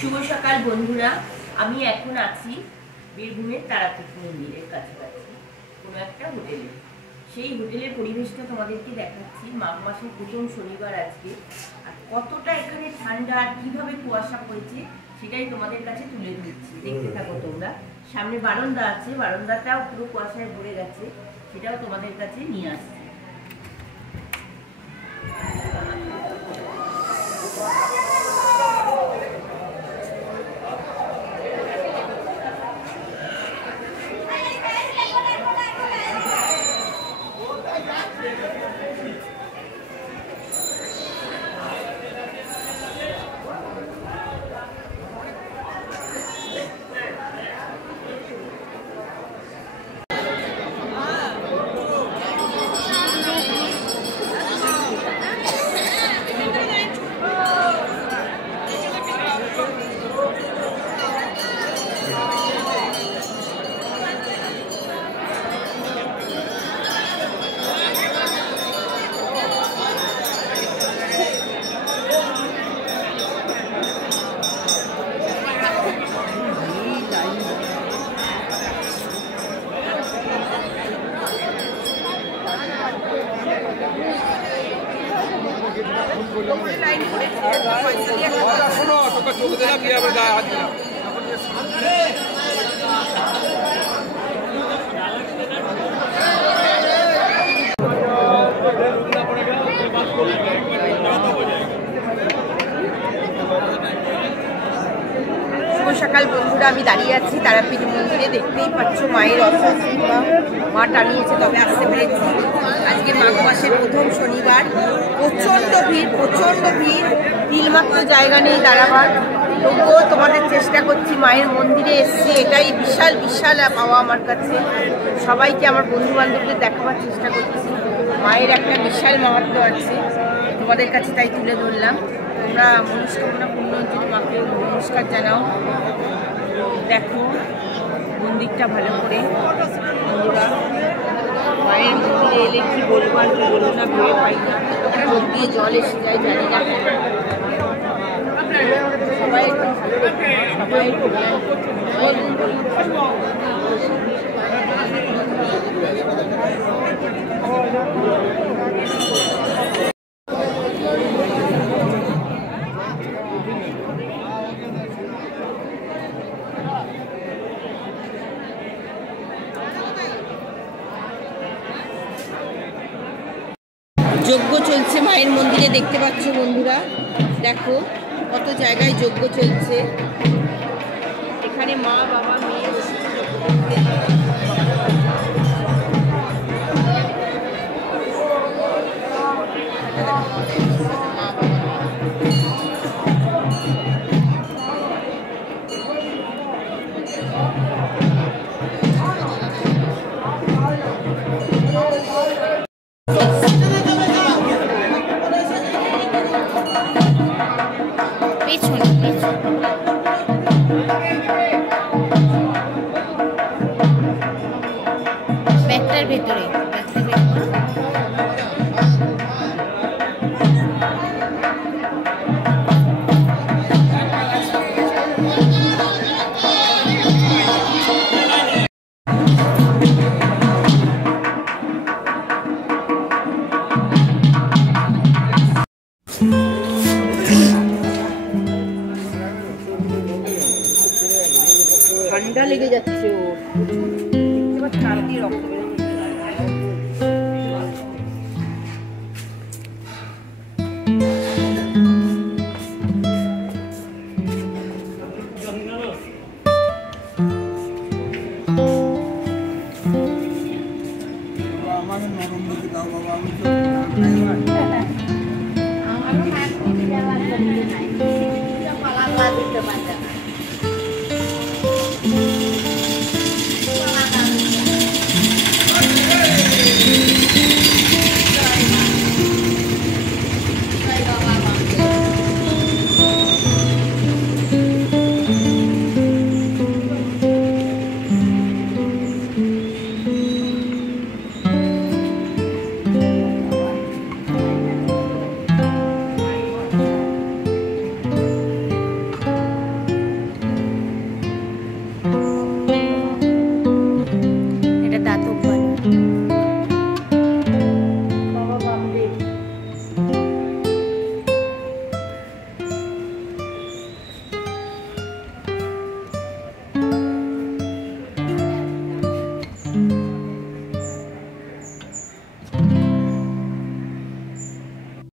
শুভ সকাল বন্ধুরা, আমি এখন আছি বীরভূমের তারাপীঠ মন্দিরের কাছাকাছি কোনো একটা হোটেলে। সেই হোটেলের পরিবেশটা তোমাদেরকে দেখাচ্ছি। মাঘ মাসের প্রথম শনিবার আজকে, আর কতটা এখানে ঠান্ডা আর কীভাবে কুয়াশা পড়েছে সেটাই তোমাদের কাছে তুলে ধরছি। দেখতে থাকো তোমরা। সামনে বারান্দা আছে, বারান্দাটাও পুরো কুয়াশায় ভরে গেছে, সেটাও তোমাদের কাছে নিয়ে আসছি। সকাল বন্ধুরা, আমি দাঁড়িয়ে আছি তারাপীঠ মন্দিরে। দেখতেই পাচ্ছ মায়ের অসুস্থতা, মা টানিয়েছে তবে আসতে পেরেছি। আজকে মাঘ মাসের প্রথম শনিবার, প্রচণ্ড ভিড়, তিলমাত্র জায়গা নেই দাঁড়াবার। তবুও তোমাদের চেষ্টা করছি, মায়ের মন্দিরে এসেছি, এটাই বিশাল পাওয়া আমার কাছে। সবাইকে, আমার বন্ধু বান্ধবদের দেখাবার চেষ্টা করছি। মায়ের একটা বিশাল মাহাত্ম্য আছে, তোমাদের কাছে তাই তুলে ধরলাম। তোমরা মনস্কামনা পূর্ণর জন্য মাকে নমস্কার জানাও। দেখো মন্দিরটা ভালো করে বন্ধুরা। মায়ের মন্দিরে এলে কি বলবো আর কি বলবো না, ভেবে পাই না, চোখ দিয়ে জল এসে যায়, জানি না। সবাই সবাই যজ্ঞ চলছে মায়ের মন্দিরে, দেখতে পাচ্ছ বন্ধুরা। দেখো কত জায়গায় যজ্ঞ চলছে। এখানে মা বাবা মেয়ে ব্যাগটার ভেতরে ঠান্ডা লেগে যাচ্ছে। ও দেখতে পাচ্ছি নাক দিয়ে রক্ত বেরোচ্ছে। আমারও